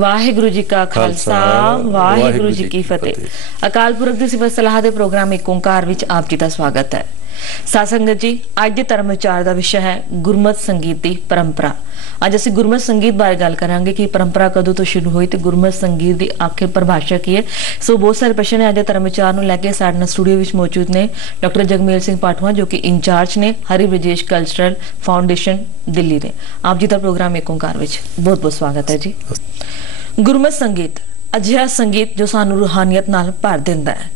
ਵਾਹਿਗੁਰੂ ਜੀ ਕਾ ਖਾਲਸਾ ਵਾਹਿਗੁਰੂ ਜੀ ਕੀ ਫਤਿਹ। ਅਕਾਲ ਪੁਰਖ ਦੀ ਸਿਫਤ ਸਲਾਹ ਦੇ ਪ੍ਰੋਗਰਾਮ ਇੱਕ ਓੰਕਾਰ ਵਿੱਚ ਆਪ ਜੀ ਦਾ ਸਵਾਗਤ ਹੈ। ਸਾਧ ਸੰਗਤ ਜੀ ਅੱਜ ਦੇ ਧਰਮ ਵਿਚਾਰ ਦਾ ਵਿਸ਼ਾ ਹੈ ਗੁਰਮਤ ਸੰਗੀਤ ਦੀ ਪਰੰਪਰਾ। ਅੱਜ ਅਸੀਂ ਗੁਰਮਤ ਸੰਗੀਤ ਬਾਰੇ ਗੱਲ ਕਰਾਂਗੇ ਕਿ ਪਰੰਪਰਾ ਕਦੋਂ ਤੋਂ ਸ਼ੁਰੂ ਹੋਈ ਤੇ ਗੁਰਮਤ ਸੰਗੀਤ ਦੀ ਆਖਿਰ ਪਰਿਭਾਸ਼ਾ ਕੀ ਹੈ। ਸੋ ਬਹੁਤ ਸਾਰੇ ਪ੍ਰਸ਼ਨ ਅੱਜ ਦੇ ਧਰਮ ਵਿਚਾਰ ਨੂੰ ਲੈ ਕੇ ਸਾਡੇ ਨਾਲ ਸਟੂਡੀਓ ਵਿੱਚ ਮੌਜੂਦ ਨੇ ਡਾਕਟਰ ਜਗਮੇਲ ਸਿੰਘ ਪਾਠਵਾ ਜੋ ਕਿ ਇੰਚਾਰਜ ਨੇ ਹਰੀ ਵਿਜੇਸ਼ ਕਲਚਰਲ ਫਾਊਂਡੇਸ਼ਨ ਦਿੱਲੀ ਦੇ। ਆਪ ਜੀ ਦਾ ਪ੍ਰੋਗਰਾਮ ਇੱਕ ਓੰਕਾਰ ਵਿੱਚ। ਬਹੁਤ ਬਹੁਤ ਸਵਾਗਤ ਹੈ ਜੀ। ਗੁਰਮਤ ਸੰਗੀਤ, ਅਜਿਹਾ ਸੰਗੀਤ ਜੋ ਸਾਨੂੰ ਰੂਹਾਨੀਅਤ ਨਾਲ ਭਰ ਦਿੰਦਾ ਹੈ।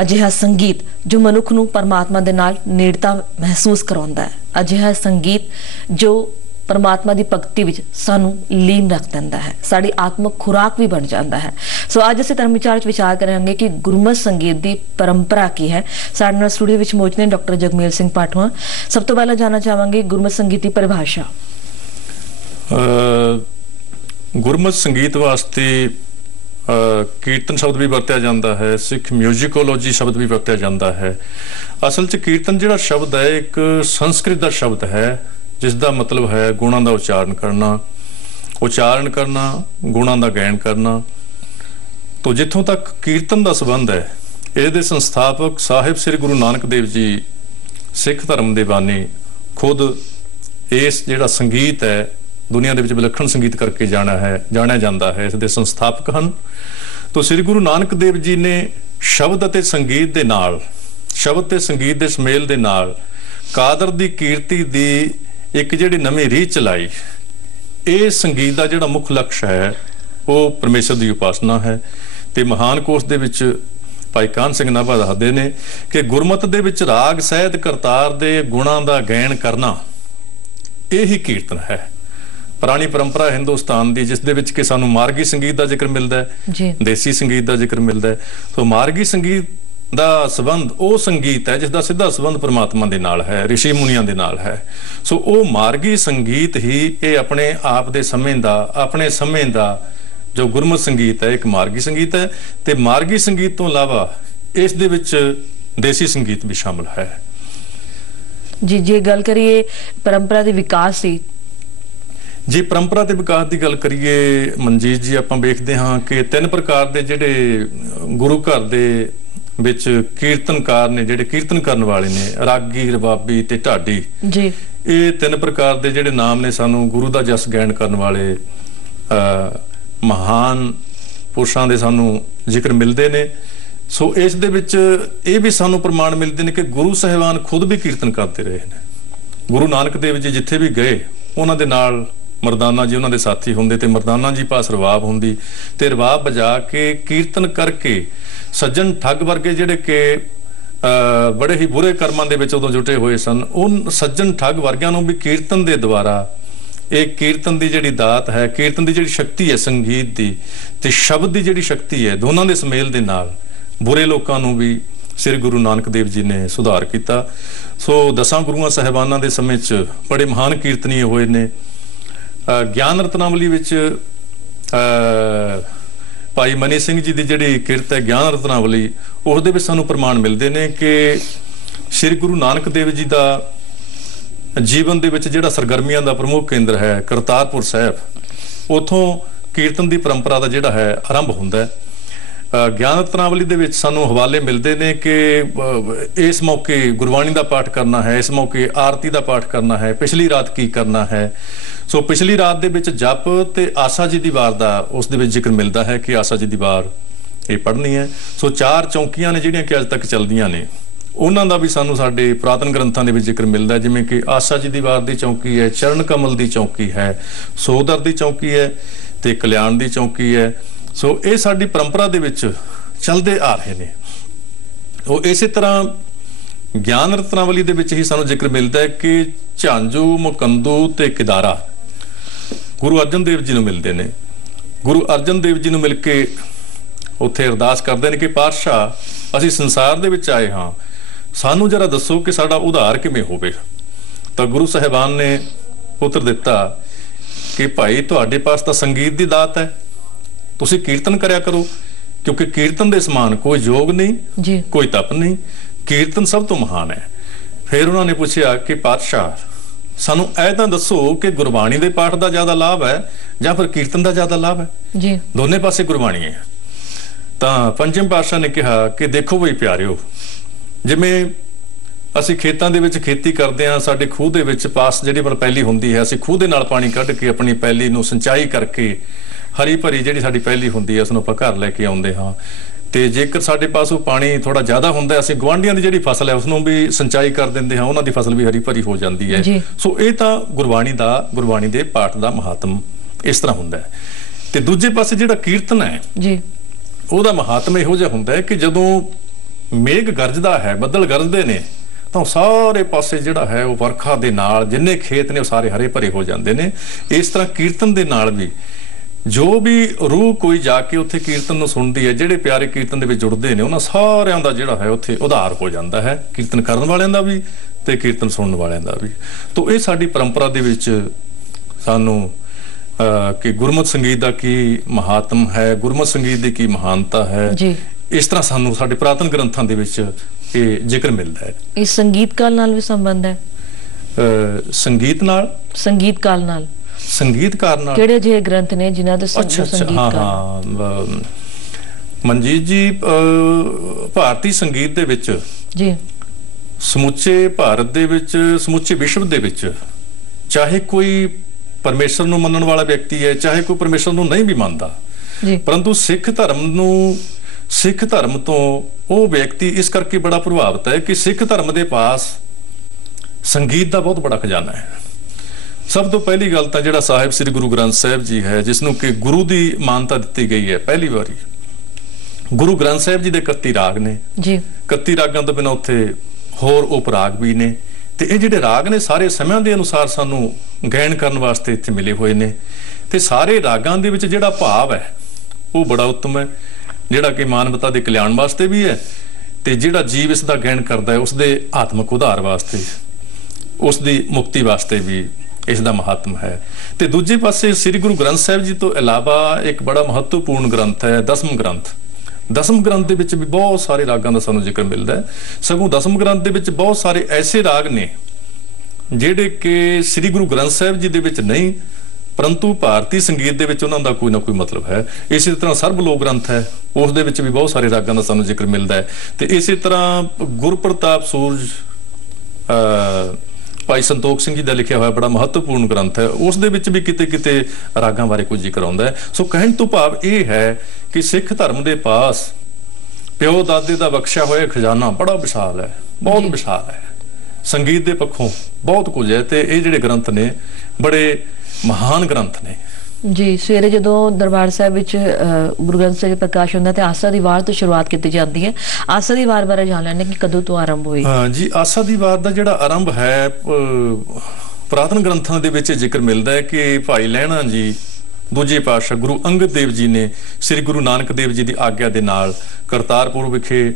ਅਜਿਹਾ ਸੰਗੀਤ ਜੋ ਮਨੁੱਖ ਨੂੰ ਪਰਮਾਤਮਾ ਦੇ ਨਾਲ ਨੇੜਤਾ ਮਹਿਸੂਸ ਕਰਾਉਂਦਾ ਹੈ। ਅਜਿਹਾ ਸੰਗੀਤ ਜੋ ਪਰਮਾਤਮਾ ਦੀ ਭਗਤੀ ਵਿੱਚ ਸਾਨੂੰ ਲੀਨ ਰੱਖ ਦਿੰਦਾ ਹੈ। ਸਾਡੀ ਆਤਮਿਕ ਖੁਰਾਕ ਵੀ ਬਣ ਜਾਂਦਾ ਹੈ। ਸੋ ਅੱਜ ਅਸੀਂ ਧਰਮ ਵਿਚਾਰ ਵਿੱਚ ਵਿਚਾਰ ਕਰਾਂਗੇ ਕਿ ਗੁਰਮਤ ਸੰਗੀਤ ਦੀ ਪਰੰਪਰਾ ਕੀ ਹੈ। ਸਾਡੇ ਨਾਲ ਸਟੂਡੀਓ ਵਿੱਚ ਮੌਜੂਦ ਨੇ ਡਾਕਟਰ ਜਗਮੇਲ ਸਿੰਘ ਪਾਠਵਾ ਸਭ ਤੋਂ ਪਹਿਲਾਂ ਜਾਨਣਾ ਚਾਹਾਂਗੇ ਗੁਰਮਤ ਸੰਗੀਤ ਦੀ ਪਰਿਭਾਸ਼ਾ। ਗੁਰਮਤ ਸੰਗੀਤ ਵਾਸਤੇ ਕੀਰਤਨ ਸ਼ਬਦ ਵੀ ਵਰਤਿਆ ਜਾਂਦਾ ਹੈ, ਸਿੱਖ ਮਿਊਜ਼ਿਕੋਲੋਜੀ ਸ਼ਬਦ ਵੀ ਵਰਤਿਆ ਜਾਂਦਾ ਹੈ। ਅਸਲ 'ਚ ਕੀਰਤਨ ਜਿਹੜਾ ਸ਼ਬਦ ਹੈ, ਇੱਕ ਸੰਸਕ੍ਰਿਤ ਦਾ ਸ਼ਬਦ ਹੈ ਜਿਸ ਦਾ ਮਤਲਬ ਹੈ ਗੁਣਾਂ ਦਾ ਉਚਾਰਨ ਕਰਨਾ ਉਚਾਰਨ ਕਰਨਾ, ਗੁਣਾਂ ਦਾ ਗਾਇਨ ਕਰਨਾ। ਤੋਂ ਜਿੱਥੋਂ ਤੱਕ ਕੀਰਤਨ ਦਾ ਸੰਬੰਧ ਹੈ, ਇਹਦੇ ਸੰਸਥਾਪਕ ਸਾਹਿਬ ਸ੍ਰੀ ਗੁਰੂ ਨਾਨਕ ਦੇਵ ਜੀ ਸਿੱਖ ਧਰਮ ਦੇ ਬਾਨੀ ਖੁਦ ਇਸ ਜਿਹੜਾ ਸੰਗੀਤ ਹੈ ਦੁਨੀਆ ਦੇ ਵਿੱਚ ਵਿਲੱਖਣ ਸੰਗੀਤ ਕਰਕੇ ਜਾਣਾ ਹੈ, ਜਾਣਿਆ ਜਾਂਦਾ ਹੈ, ਇਸ ਦੇ ਸੰਸਥਾਪਕ ਹਨ। ਤੋਂ ਸ੍ਰੀ ਗੁਰੂ ਨਾਨਕ ਦੇਵ ਜੀ ਨੇ ਸ਼ਬਦ ਅਤੇ ਸੰਗੀਤ ਦੇ ਨਾਲ, ਸ਼ਬਦ ਤੇ ਸੰਗੀਤ ਦੇ ਸਮੇਲ ਦੇ ਨਾਲ ਕਾਦਰ ਦੀ ਕੀਰਤੀ ਦੀ ਇੱਕ ਜਿਹੜੀ ਨਵੀਂ ਰੀਤ ਚਲਾਈ, ਇਹ ਸੰਗੀਤ ਦਾ ਜਿਹੜਾ ਮੁੱਖ ਲਕਸ਼ ਹੈ, ਉਹ ਪਰਮੇਸ਼ਰ ਦੀ ਉਪਾਸਨਾ ਹੈ। ਤੇ ਮਹਾਨ ਕੋਸ਼ ਦੇ ਵਿੱਚ ਭਾਈ ਕਾਨ ਸਿੰਘ ਨਾਭਾ ਦੱਸਦੇ ਨੇ ਕਿ ਗੁਰਮਤ ਦੇ ਵਿੱਚ ਰਾਗ ਸਹਿਤ ਕਰਤਾਰ ਦੇ ਗੁਣਾਂ ਦਾ ਗਾਇਨ ਕਰਨਾ, ਇਹ ਹੀ ਕੀਰਤਨ ਹੈ। ਪੁਰਾਣੀ ਪਰੰਪਰਾ ਹਿੰਦੁਸਤਾਨ ਦੀ ਜਿਸ ਦੇ ਵਿੱਚ ਕਿ ਸਾਨੂੰ ਮਾਰਗੀ ਸੰਗੀਤ ਦਾ ਜ਼ਿਕਰ ਮਿਲਦਾ ਹੈ ਦੇਸੀ ਸੰਗੀਤ ਦਾ ਜ਼ਿਕਰ ਮਿਲਦਾ ਹੈ। ਸੋ ਮਾਰਗੀ ਸੰਗੀਤ ਦਾ ਸਬੰਧ ਉਹ ਸੰਗੀਤ ਹੈ ਜਿਸ ਦਾ ਸਿੱਧਾ ਸਬੰਧ ਪਰਮਾਤਮਾ ਦੇ ਨਾਲ ਹੈ ઋષਿ ਮੁਨੀਆਂ ਦੇ ਨਾਲ ਹੈ। ਸੋ ਉਹ ਮਾਰਗੀ ਸੰਗੀਤ ਹੀ ਇਹ ਆਪਣੇ ਆਪ ਦੇ ਸਮੇਂ ਦਾ ਆਪਣੇ ਸਮੇਂ ਦਾ ਜੋ ਗੁਰਮਤ ਸੰਗੀਤ ਹੈ ਇੱਕ ਮਾਰਗੀ ਸੰਗੀਤ ਹੈ। ਤੇ ਮਾਰਗੀ ਸੰਗੀਤ ਤੋਂ ਇਲਾਵਾ ਇਸ ਦੇ ਵਿੱਚ ਦੇਸੀ ਸੰਗੀਤ ਵੀ ਸ਼ਾਮਲ ਹੈ। ਜੀ ਜੇ ਗੱਲ ਕਰੀਏ ਪਰੰਪਰਾ ਦੇ ਵਿਕਾਸ ਦੀ ਜੀ ਪਰੰਪਰਾ ਤੇ ਵਿਕਾਸ ਦੀ ਗੱਲ ਕਰੀਏ ਮਨਜੀਤ ਜੀ ਆਪਾਂ ਵੇਖਦੇ ਹਾਂ ਕਿ ਤਿੰਨ ਪ੍ਰਕਾਰ ਦੇ ਜਿਹੜੇ ਗੁਰੂ ਘਰ ਦੇ ਵਿੱਚ ਕੀਰਤਨਕਾਰ ਨੇ ਜਿਹੜੇ ਕੀਰਤਨ ਕਰਨ ਵਾਲੇ ਨੇ ਰਾਗੀ ਰਬਾਬੀ ਤੇ ਢਾਡੀ। ਜੀ। ਇਹ ਤਿੰਨ ਪ੍ਰਕਾਰ ਦੇ ਜਿਹੜੇ ਨਾਮ ਨੇ ਸਾਨੂੰ ਗੁਰੂ ਦਾ ਜਸ ਗਾਇਨ ਕਰਨ ਵਾਲੇ ਮਹਾਨ ਪੁਰਸ਼ਾਂ ਦੇ ਸਾਨੂੰ ਜ਼ਿਕਰ ਮਿਲਦੇ ਨੇ। ਸੋ ਇਸ ਦੇ ਵਿੱਚ ਇਹ ਵੀ ਸਾਨੂੰ ਪ੍ਰਮਾਣ ਮਿਲਦੇ ਨੇ ਕਿ ਗੁਰੂ ਸਹਿਬਾਨ ਖੁਦ ਵੀ ਕੀਰਤਨ ਕਰਦੇ ਰਹੇ ਨੇ। ਗੁਰੂ ਨਾਨਕ ਦੇਵ ਜੀ ਜਿੱਥੇ ਵੀ ਗਏ ਉਹਨਾਂ ਦੇ ਨਾਲ ਮਰਦਾਨਾ ਜੀ ਉਹਨਾਂ ਦੇ ਸਾਥੀ ਹੁੰਦੇ ਤੇ ਮਰਦਾਨਾ ਜੀ ਪਾਸ ਰਵਾਬ ਹੁੰਦੀ ਤੇ ਰਵਾਬ ਵਜਾ ਕੇ ਕੀਰਤਨ ਕਰਕੇ ਸੱਜਣ ਠੱਗ ਵਰਗੇ ਜਿਹੜੇ ਕਿ ਬੜੇ ਹੀ ਬੁਰੇ ਕਰਮਾਂ ਦੇ ਵਿੱਚ ਉਦੋਂ ਜੁਟੇ ਹੋਏ ਸਨ ਉਹ ਸੱਜਣ ਠੱਗ ਵਰਗਿਆਂ ਨੂੰ ਵੀ ਕੀਰਤਨ ਦੇ ਦੁਆਰਾ ਇਹ ਕੀਰਤਨ ਦੀ ਜਿਹੜੀ ਦਾਤ ਹੈ, ਕੀਰਤਨ ਦੀ ਜਿਹੜੀ ਸ਼ਕਤੀ ਹੈ ਸੰਗੀਤ ਦੀ ਤੇ ਸ਼ਬਦ ਦੀ ਜਿਹੜੀ ਸ਼ਕਤੀ ਹੈ, ਦੋਨਾਂ ਦੇ ਸਮੇਲ ਦੇ ਨਾਲ ਬੁਰੇ ਲੋਕਾਂ ਨੂੰ ਵੀ ਸ੍ਰੀ ਗੁਰੂ ਨਾਨਕ ਦੇਵ ਜੀ ਨੇ ਸੁਧਾਰ ਕੀਤਾ। ਸੋ ਦਸਾਂ ਗੁਰੂਆਂ ਸਹਿਬਾਨਾਂ ਦੇ ਸਮੇਂ 'ਚ ਬੜੇ ਮਹਾਨ ਕੀਰਤਨੀ ਹੋਏ ਨੇ। ਗਿਆਨ ਰਤਨਾਵਲੀ ਵਿੱਚ ਭਾਈ ਮਨੀ ਸਿੰਘ ਜੀ ਦੀ ਜਿਹੜੀ ਕਿਰਤ ਹੈ ਗਿਆਨ ਰਤਨਾਵਲੀ ਉਸ ਦੇ ਵਿੱਚ ਸਾਨੂੰ ਪ੍ਰਮਾਣ ਮਿਲਦੇ ਨੇ ਕਿ ਸ੍ਰੀ ਗੁਰੂ ਨਾਨਕ ਦੇਵ ਜੀ ਦਾ ਜੀਵਨ ਦੇ ਵਿੱਚ ਜਿਹੜਾ ਸਰਗਰਮੀਆਂ ਦਾ ਪ੍ਰਮੁੱਖ ਕੇਂਦਰ ਹੈ ਕਰਤਾਰਪੁਰ ਸਾਹਿਬ, ਉਥੋਂ ਕੀਰਤਨ ਦੀ ਪਰੰਪਰਾ ਦਾ ਜਿਹੜਾ ਹੈ ਆਰੰਭ ਹੁੰਦਾ ਹੈ। ਗਿਆਨ ਰਤਨਾਵਲੀ ਦੇ ਵਿੱਚ ਸਾਨੂੰ ਹਵਾਲੇ ਮਿਲਦੇ ਨੇ ਕਿ ਇਸ ਮੌਕੇ ਗੁਰਬਾਣੀ ਦਾ ਪਾਠ ਕਰਨਾ ਹੈ, ਇਸ ਮੌਕੇ ਆਰਤੀ ਦਾ ਪਾਠ ਕਰਨਾ ਹੈ, ਪਿਛਲੀ ਰਾਤ ਕੀ ਕਰਨਾ ਹੈ। ਸੋ ਪਿਛਲੀ ਰਾਤ ਦੇ ਵਿੱਚ ਜਪ ਤੇ ਆਸਾ ਜੀ ਦੀ ਵਾਰ ਦਾ ਉਸ ਦੇ ਵਿੱਚ ਜ਼ਿਕਰ ਮਿਲਦਾ ਹੈ ਕਿ ਆਸਾ ਜੀ ਦੀ ਵਾਰ ਇਹ ਪੜ੍ਹਨੀ ਹੈ। ਸੋ ਚਾਰ ਚੌਂਕੀਆਂ ਨੇ ਜਿਹੜੀਆਂ ਕਿ ਅੱਜ ਤੱਕ ਚੱਲਦੀਆਂ ਨੇ, ਉਹਨਾਂ ਦਾ ਵੀ ਸਾਨੂੰ ਸਾਡੇ ਪ੍ਰਾਤਨ ਗ੍ਰੰਥਾਂ ਦੇ ਵਿੱਚ ਜ਼ਿਕਰ ਮਿਲਦਾ ਜਿਵੇਂ ਕਿ ਆਸਾ ਜੀ ਦੀ ਵਾਰ ਦੀ ਚੌਂਕੀ ਹੈ, ਚਰਨ ਕਮਲ ਦੀ ਚੌਂਕੀ ਹੈ, ਸੋਦਰ ਦੀ ਚੌਂਕੀ ਹੈ ਤੇ ਕਲਿਆਣ ਦੀ ਚੌਂਕੀ ਹੈ। ਸੋ ਇਹ ਸਾਡੀ ਪਰੰਪਰਾ ਦੇ ਵਿੱਚ ਚੱਲਦੇ ਆ ਰਹੇ ਨੇ। ਉਹ ਇਸੇ ਤਰ੍ਹਾਂ ਗਿਆਨ ਰਤਨਾਵਲੀ ਦੇ ਵਿੱਚ ਹੀ ਸਾਨੂੰ ਜ਼ਿਕਰ ਮਿਲਦਾ ਹੈ ਕਿ ਝਾਂਜੂ, ਮੁਕੰਦੂ ਤੇ ਕਿਦਾਰਾ ਗੁਰੂ ਅਰਜਨ ਦੇਵ ਜੀ ਨੂੰ ਮਿਲਦੇ ਨੇ। ਗੁਰੂ ਅਰਜਨ ਦੇਵ ਜੀ ਨੂੰ ਮਿਲ ਕੇ ਉੱਥੇ ਅਰਦਾਸ ਕਰਦੇ ਨੇ ਕਿ ਪਾਤਸ਼ਾਹ, ਅਸੀਂ ਸੰਸਾਰ ਦੇ ਵਿੱਚ ਆਏ ਹਾਂ। ਸਾਨੂੰ ਜਰਾ ਦੱਸੋ ਕਿ ਸਾਡਾ ਉਧਾਰ ਕਿਵੇਂ ਹੋਵੇ। ਤਾਂ ਗੁਰੂ ਸਾਹਿਬਾਨ ਨੇ ਉੱਤਰ ਦਿੱਤਾ ਕਿ ਭਾਈ, ਤੁਹਾਡੇ ਪਾਸ ਤਾਂ ਸੰਗੀਤ ਦੀ ਦਾਤ ਹੈ। ਤੁਸੀਂ ਕੀਰਤਨ ਕਰਿਆ ਕਰੋ ਕਿਉਂਕਿ ਕੀਰਤਨ ਦੇ ਸਮਾਨ ਕੋਈ ਯੋਗ ਨਹੀਂ ਜੀ। ਕੋਈ ਤਪ ਨਹੀਂ। ਕੀਰਤਨ ਸਭ ਤੋਂ ਮਹਾਨ ਹੈ। ਫਿਰ ਉਹਨਾਂ ਨੇ ਪੁੱਛਿਆ ਕਿ ਪਾਤਸ਼ਾਹ ਸਾਨੂੰ ਇਹ ਤਾਂ ਦੱਸੋ ਕਿ ਗੁਰਬਾਣੀ ਦੇ ਪਾਠ ਦਾ ਜ਼ਿਆਦਾ ਲਾਭ ਹੈ ਜਾਂ ਫਿਰ ਕੀਰਤਨ ਦਾ ਜ਼ਿਆਦਾ ਲਾਭ ਹੈ? ਜੀ। ਦੋਨੇ ਪਾਸੇ ਗੁਰਬਾਣੀ ਹੈ। ਤਾਂ ਪੰਜਮ ਪਾਤਸ਼ਾਹ ਨੇ ਕਿਹਾ ਕਿ ਦੇਖੋ ਬਈ ਪਿਆਰਿਓ ਜਿਵੇਂ ਅਸੀਂ ਖੇਤਾਂ ਦੇ ਵਿੱਚ ਖੇਤੀ ਕਰਦੇ ਹਾਂ ਸਾਡੇ ਖੂਹ ਦੇ ਵਿੱਚ ਪਾਸ ਜਿਹੜੀ ਪੈਲੀ ਹੁੰਦੀ ਹੈ ਅਸੀਂ ਖੂਹ ਦੇ ਨਾਲ ਪਾਣੀ ਕੱਢ ਕੇ ਆਪਣੀ ਪੈਲੀ ਨੂੰ ਸਿੰਚਾਈ ਕਰਕੇ ਹਰੀ ਭਰੀ ਜਿਹੜੀ ਸਾਡੀ ਪੈਲੀ ਹੁੰਦੀ ਹੈ ਉਸ ਨੂੰ ਆਪਾਂ ਘਰ ਲੈ ਕੇ ਆਉਂਦੇ ਹਾਂ। ਤੇ ਜੇਕਰ ਸਾਡੇ ਪਾਸ ਉਹ ਪਾਣੀ ਥੋੜਾ ਜ਼ਿਆਦਾ ਹੁੰਦਾ ਅਸੀਂ ਗਵਾਂਢੀਆਂ ਦੀ ਜਿਹੜੀ ਫਸਲ ਹੈ ਉਸ ਨੂੰ ਵੀ ਸਿੰਚਾਈ ਕਰ ਦਿੰਦੇ ਹਾਂ ਉਹਨਾਂ ਦੀ ਫਸਲ ਵੀ ਹਰੀ ਭਰੀ ਹੋ ਜਾਂਦੀ ਹੈ। ਸੋ ਇਹ ਤਾਂ ਗੁਰਬਾਣੀ ਦਾ ਗੁਰਬਾਣੀ ਦੇ ਪਾਠ ਦਾ ਮਹਾਤਮ ਇਸ ਤਰ੍ਹਾਂ ਹੁੰਦਾ ਹੈ। ਤੇ ਦੂਜੇ ਪਾਸੇ ਜਿਹੜਾ ਕੀਰਤਨ ਹੈ ਜੀ। ਉਹਦਾ ਮਹਾਤਮ ਇਹੋ ਜਿਹਾ ਹੁੰਦਾ ਹੈ ਕਿ ਜਦੋਂ ਮੇਘ ਗਰਜਦਾ ਹੈ ਬੱਦਲ ਗਰਜਦੇ ਨੇ ਤਾਂ ਸਾਰੇ ਪਾਸੇ ਜਿਹੜਾ ਹੈ ਉਹ ਵਰਖਾ ਦੇ ਨਾਲ ਜਿੰਨੇ ਖੇਤ ਨੇ ਉਹ ਸਾਰੇ ਹਰੇ ਭਰੇ ਹੋ ਜਾਂਦੇ ਨੇ। ਇਸ ਤਰ੍ਹਾਂ ਕੀਰਤਨ ਦੇ ਨਾਲ ਵੀ ਜੋ ਵੀ ਰੂਹ ਕੋਈ ਜਾ ਕੇ ਉੱਥੇ ਕੀਰਤਨ ਨੂੰ ਸੁਣਦੀ ਹੈ ਜਿਹੜੇ ਪਿਆਰੇ ਕੀਰਤਨ ਦੇ ਵਿੱਚ ਜੁੜਦੇ ਨੇ ਉਹਨਾਂ ਸਾਰਿਆਂ ਦਾ ਜਿਹੜਾ ਹੈ ਉੱਥੇ ਉਧਾਰ ਹੋ ਜਾਂਦਾ ਹੈ। ਕੀਰਤਨ ਕਰਨ ਵਾਲਿਆਂ ਦਾ ਵੀ ਤੇ ਕੀਰਤਨ ਸੁਣਨ ਵਾਲਿਆਂ ਦਾ ਵੀ। ਤੋਂ ਇਹ ਸਾਡੀ ਪਰੰਪਰਾ ਦੇ ਵਿੱਚ ਸਾਨੂੰ ਅਹ, ਕਿ ਗੁਰਮਤ ਸੰਗੀਤ ਦਾ ਕੀ ਮਹਾਤਮ ਹੈ ਗੁਰਮਤ ਸੰਗੀਤ ਦੀ ਕੀ ਮਹਾਨਤਾ ਹੈ। ਇਸ ਤਰ੍ਹਾਂ ਸਾਨੂੰ ਸਾਡੇ ਪ੍ਰਾਤਨ ਗ੍ਰੰਥਾਂ ਦੇ ਵਿੱਚ ਇਹ ਜ਼ਿਕਰ ਮਿਲਦਾ ਹੈ। ਇਸ ਸੰਗੀਤ ਕਾਲ ਨਾਲ ਵੀ ਸੰਬੰਧ ਹੈ? ਸੰਗੀਤ ਨਾਲ? ਸੰਗੀਤ ਕਾਲ ਨਾਲ। ਸੰਗੀਤਕਾਰ ਨਾਲ? ਕਿਹੜੇ ਜਿਹੇ ਗ੍ਰੰਥ ਨੇ ਜਿਨ੍ਹਾਂ ਦੇ ਸੰਗੀਤ ਕਾਲ? ਹਾਂ ਮਨਜੀਤ ਜੀ ਭਾਰਤੀ ਸੰਗੀਤ ਦੇ ਵਿੱਚ ਜੀ। ਸਮੁੱਚੇ ਭਾਰਤ ਦੇ ਵਿੱਚ ਸਮੁੱਚੇ ਵਿਸ਼ਵ ਦੇ ਵਿੱਚ ਚਾਹੇ ਕੋਈ ਪਰਮੇਸ਼ਰ ਨੂੰ ਮੰਨਣ ਵਾਲਾ ਵਿਅਕਤੀ ਹੈ ਚਾਹੇ ਕੋਈ ਪਰਮੇਸ਼ਰ ਨੂੰ ਨਹੀਂ ਵੀ ਮੰਨਦਾ ਜੀ। ਪਰੰਤੂ ਸਿੱਖ ਧਰਮ ਨੂੰ ਸਿੱਖ ਧਰਮ ਤੋਂ ਉਹ ਵਿਅਕਤੀ ਇਸ ਕਰਕੇ ਬੜਾ ਪ੍ਰਭਾਵਿਤ ਹੈ ਕਿ ਸਿੱਖ ਧਰਮ ਦੇ ਪਾਸ ਸੰਗੀਤ ਦਾ ਬਹੁਤ ਬੜਾ ਖਜ਼ਾਨਾ ਹੈ। ਸਭ ਤੋਂ ਪਹਿਲੀ ਗੱਲ ਤਾਂ ਜਿਹੜਾ ਸਾਹਿਬ ਸ੍ਰੀ ਗੁਰੂ ਗ੍ਰੰਥ ਸਾਹਿਬ ਜੀ ਹੈ ਜਿਸ ਨੂੰ ਕਿ ਗੁਰੂ ਦੀ ਮਾਨਤਾ ਦਿੱਤੀ ਗਈ ਹੈ ਪਹਿਲੀ ਵਾਰੀ। ਗੁਰੂ ਗ੍ਰੰਥ ਸਾਹਿਬ ਜੀ ਦੇ 31 ਰਾਗ ਨੇ। ਜੀ। 31 ਰਾਗਾਂ ਤੋਂ ਬਿਨਾਂ ਉੱਥੇ ਹੋਰ ਉਪਰਾਗ ਵੀ ਨੇ। ਤੇ ਇਹ ਜਿਹੜੇ ਰਾਗ ਨੇ ਸਾਰੇ ਸਮਿਆਂ ਦੇ ਅਨੁਸਾਰ ਸਾਨੂੰ ਗਾਇਨ ਕਰਨ ਵਾਸਤੇ ਇੱਥੇ ਮਿਲੇ ਹੋਏ ਨੇ। ਤੇ ਸਾਰੇ ਰਾਗਾਂ ਦੇ ਵਿੱਚ ਜਿਹੜਾ ਭਾਵ ਹੈ ਉਹ ਬੜਾ ਉੱਤਮ ਹੈ। ਜਿਹੜਾ ਕਿ ਮਾਨਵਤਾ ਦੇ ਕਲਿਆਣ ਵਾਸਤੇ ਵੀ ਹੈ ਤੇ ਜਿਹੜਾ ਜੀਵ ਇਸ ਦਾ ਗਾਇਨ ਕਰਦਾ ਹੈ, ਉਸ ਦੇ ਆਤਮਿਕ ਉਧਾਰ ਵਾਸਤੇ, ਉਸ ਦੀ ਮੁਕਤੀ ਵਾਸਤੇ ਵੀ ਇਸ ਦਾ ਮਹੱਤਵ ਹੈ। ਤੇ ਦੂਜੇ ਪਾਸੇ ਸ੍ਰੀ ਗੁਰੂ ਗ੍ਰੰਥ ਸਾਹਿਬ ਜੀ ਤੋਂ ਇਲਾਵਾ ਇੱਕ ਬੜਾ ਮਹੱਤਵਪੂਰਨ ਗ੍ਰੰਥ ਹੈ, ਦਸਮ ਗ੍ਰੰਥ। ਦਸਮ ਗ੍ਰੰਥ ਦੇ ਵਿੱਚ ਵੀ ਬਹੁਤ ਸਾਰੇ ਰਾਗਾਂ ਦਾ ਸਾਨੂੰ ਜ਼ਿਕਰ ਮਿਲਦਾ ਹੈ। ਸਗੋਂ ਦਸਮ ਗ੍ਰੰਥ ਦੇ ਵਿੱਚ ਬਹੁਤ ਸਾਰੇ ਐਸੇ ਰਾਗ ਨੇ, ਜਿਹੜੇ ਕਿ ਸ੍ਰੀ ਗੁਰੂ ਗ੍ਰੰਥ ਸਾਹਿਬ ਜੀ ਦੇ ਵਿੱਚ ਨਹੀਂ, ਪਰੰਤੂ ਭਾਰਤੀ ਸੰਗੀਤ ਦੇ ਵਿੱਚ ਉਹਨਾਂ ਦਾ ਕੋਈ ਨਾ ਕੋਈ ਮਤਲਬ ਹੈ। ਇਸੇ ਤਰ੍ਹਾਂ ਸਰਬ ਲੋਕ ਗ੍ਰੰਥ ਹੈ ਉਸ ਦੇ ਵਿੱਚ ਵੀ ਬਹੁਤ ਸਾਰੇ ਰਾਗਾਂ ਦਾ ਸਾਨੂੰ ਜ਼ਿਕਰ ਮਿਲਦਾ ਹੈ। ਤੇ ਇਸੇ ਤਰ੍ਹਾਂ ਗੁਰਪ੍ਰਤਾਪ ਸੂਰਜ ਭਾਈ ਸੰਤੋਖ ਸਿੰਘ ਜੀ ਦਾ ਲਿਖਿਆ ਹੋਇਆ ਬੜਾ ਮਹੱਤਵਪੂਰਨ ਗ੍ਰੰਥ ਹੈ। ਉਸ ਦੇ ਵਿੱਚ ਵੀ ਕਿਤੇ ਕਿਤੇ ਰਾਗਾਂ ਬਾਰੇ ਕੁਝ ਜ਼ਿਕਰ ਆਉਂਦਾ ਹੈ। ਸੋ ਕਹਿਣ ਤੋਂ ਭਾਵ ਇਹ ਹੈ ਕਿ ਸਿੱਖ ਧਰਮ ਦੇ ਪਾਸ ਪਿਓ ਦਾਦੇ ਦਾ ਬਖਸ਼ਿਆ ਹੋਇਆ ਖਜ਼ਾਨਾ ਬੜਾ ਵਿਸ਼ਾਲ ਹੈ ਬਹੁਤ ਵਿਸ਼ਾਲ ਹੈ। ਸੰਗੀਤ ਦੇ ਪੱਖੋਂ ਬਹੁਤ ਕੁਝ ਹੈ ਤੇ ਇਹ ਜਿਹੜੇ ਗ੍ਰੰਥ ਨੇ ਬੜੇ ਮਹਾਨ ਗ੍ਰੰਥ ਨੇ। ਜੀ ਸਵੇਰੇ ਜਦੋਂ ਦਰਬਾਰ ਸਾਹਿਬ ਵਿੱਚ ਗੁਰੂ ਗ੍ਰੰਥ ਸਾਹਿਬ ਪ੍ਰਕਾਸ਼ ਹੁੰਦਾ ਤੇ ਆਸਾ ਦੀ ਵਾਰ ਤੋਂ ਸ਼ੁਰੂਆਤ ਕੀਤੀ ਜਾਂਦੀ ਹੈ। ਆਸਾ ਦੀ ਵਾਰ ਬਾਰੇ ਜਾਣ ਲੈਣੇ ਕਿ ਕਦੋਂ ਤੋਂ ਆਰੰਭ ਹੋਈ? ਹਾਂ ਜੀ ਆਸਾ ਦੀ ਵਾਰ ਦਾ ਜਿਹੜਾ ਆਰੰਭ ਹੈ ਅਹ, ਗ੍ਰੰਥਾਂ ਦੇ ਵਿੱਚ ਜ਼ਿਕਰ ਮਿਲਦਾ ਹੈ ਕਿ ਭਾਈ ਲਹਿਣਾ ਜੀ ਦੂਜੇ ਪਾਤਸ਼ਾਹ ਗੁਰੂ ਅੰਗਦ ਦੇਵ ਜੀ ਨੇ ਸ੍ਰੀ ਗੁਰੂ ਨਾਨਕ ਦੇਵ ਜੀ ਦੀ ਆਗਿਆ ਦੇ ਨਾਲ ਕਰਤਾਰਪੁਰ ਵਿਖੇ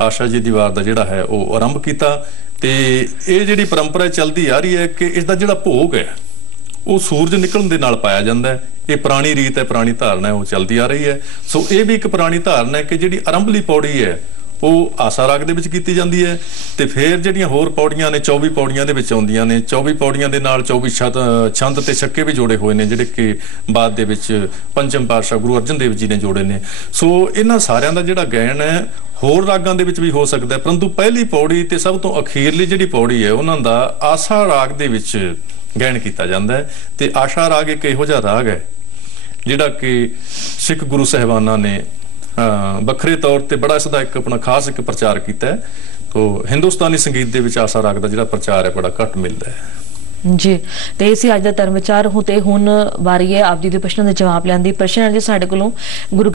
ਆਸ਼ਾ ਜੀ ਦੀ ਵਾਰ ਦਾ ਜਿਹੜਾ ਹੈ ਉਹ ਆਰੰਭ ਕੀਤਾ। ਤੇ ਇਹ ਜਿਹੜੀ ਪਰੰਪਰਾ ਚੱਲਦੀ ਆ ਰਹੀ ਹੈ ਕਿ ਇਸ ਦਾ ਜਿਹੜਾ ਭੋਗ ਹੈ ਉਹ ਸੂਰਜ ਨਿਕਲਣ ਦੇ ਨਾਲ ਪਾਇਆ ਜਾਂਦਾ ਹੈ। ਇਹ ਪੁਰਾਣੀ ਰੀਤ ਹੈ, ਪੁਰਾਣੀ ਧਾਰਨਾ ਹੈ, ਉਹ ਚੱਲਦੀ ਆ ਰਹੀ ਹੈ। ਸੋ ਇਹ ਵੀ ਇੱਕ ਪੁਰਾਣੀ ਧਾਰਨਾ ਹੈ ਕਿ ਜਿਹੜੀ ਆਰੰਭਲੀ ਪੌੜੀ ਹੈ, ਉਹ ਆਸਾ ਰਾਗ ਦੇ ਵਿੱਚ ਕੀਤੀ ਜਾਂਦੀ ਹੈ ਤੇ ਫਿਰ ਜਿਹੜੀਆਂ ਹੋਰ ਪੌੜੀਆਂ ਨੇ 24 ਪੌੜੀਆਂ ਦੇ ਵਿੱਚ ਆਉਂਦੀਆਂ ਨੇ। 24 ਪੌੜੀਆਂ ਦੇ ਨਾਲ 24 ਛੰਦ ਛੰਦ ਤੇ ਛੱਕੇ ਵੀ ਜੋੜੇ ਹੋਏ ਨੇ, ਜਿਹੜੇ ਕਿ ਬਾਅਦ ਦੇ ਵਿੱਚ ਪੰਚਮ ਪਾਤਸ਼ਾਹ ਗੁਰੂ ਅਰਜਨ ਦੇਵ ਜੀ ਨੇ ਜੋੜੇ ਨੇ। ਸੋ ਇਹਨਾਂ ਸਾਰਿਆਂ ਦਾ ਜਿਹੜਾ ਗਾਇਨ ਹੈ, ਹੋਰ ਰਾਗਾਂ ਦੇ ਵਿੱਚ ਵੀ ਹੋ ਸਕਦਾ ਪਰੰਤੂ ਪਹਿਲੀ ਪੌੜੀ ਤੇ ਸਭ ਤੋਂ ਅਖੀਰਲੀ ਜਿਹੜੀ ਪੌੜੀ ਹੈ, ਉਹਨਾਂ ਦਾ ਆਸਾ ਰਾਗ ਦੇ ਵਿੱਚ ਗਾਇਨ ਕੀਤਾ ਜਾਂਦਾ ਹੈ ਤੇ ਆਸ਼ਾ ਰਾਗ ਇੱਕ ਇਹੋ ਜਿਹਾ ਰਾਗ ਹੈ ਜਿਹੜਾ ਕਿ ਸਿੱਖ ਗੁਰੂ ਸਹਿਬਾਨਾਂ ਨੇ ਵੱਖਰੇ ਤੌਰ ਤੇ ਬੜਾ ਇਸ ਦਾ ਇੱਕ ਆਪਣਾ ਖਾਸ ਇੱਕ ਪ੍ਰਚਾਰ ਕੀਤਾ ਹੈ। ਤੋ ਹਿੰਦੁਸਤਾਨੀ ਸੰਗੀਤ ਦੇ ਵਿੱਚ ਆਸਾ ਰਾਗ ਦਾ ਜਿਹੜਾ ਪ੍ਰਚਾਰ ਹੈ, ਬੜਾ ਘੱਟ ਮਿਲਦਾ ਹੈ। ਜੀ, ਤੇ ਇਹ ਸੀ ਅੱਜ ਦਾ ਧਰਮ ਵਿਚਾਰ ਹੁਣ ਤੇ ਹੁਣ ਵਾਰੀ ਹੈ। ਆਪ ਜੀ ਦੇ ਪ੍ਰਸ਼ਨਾਂ ਦੇ ਜਵਾਬ ਲੈਣ ਦੀ। ਪ੍ਰਸ਼ਨ ਹੈ ਜੀ ਸਾਡੇ ਕੋਲੋਂ, ਗੁਰੂ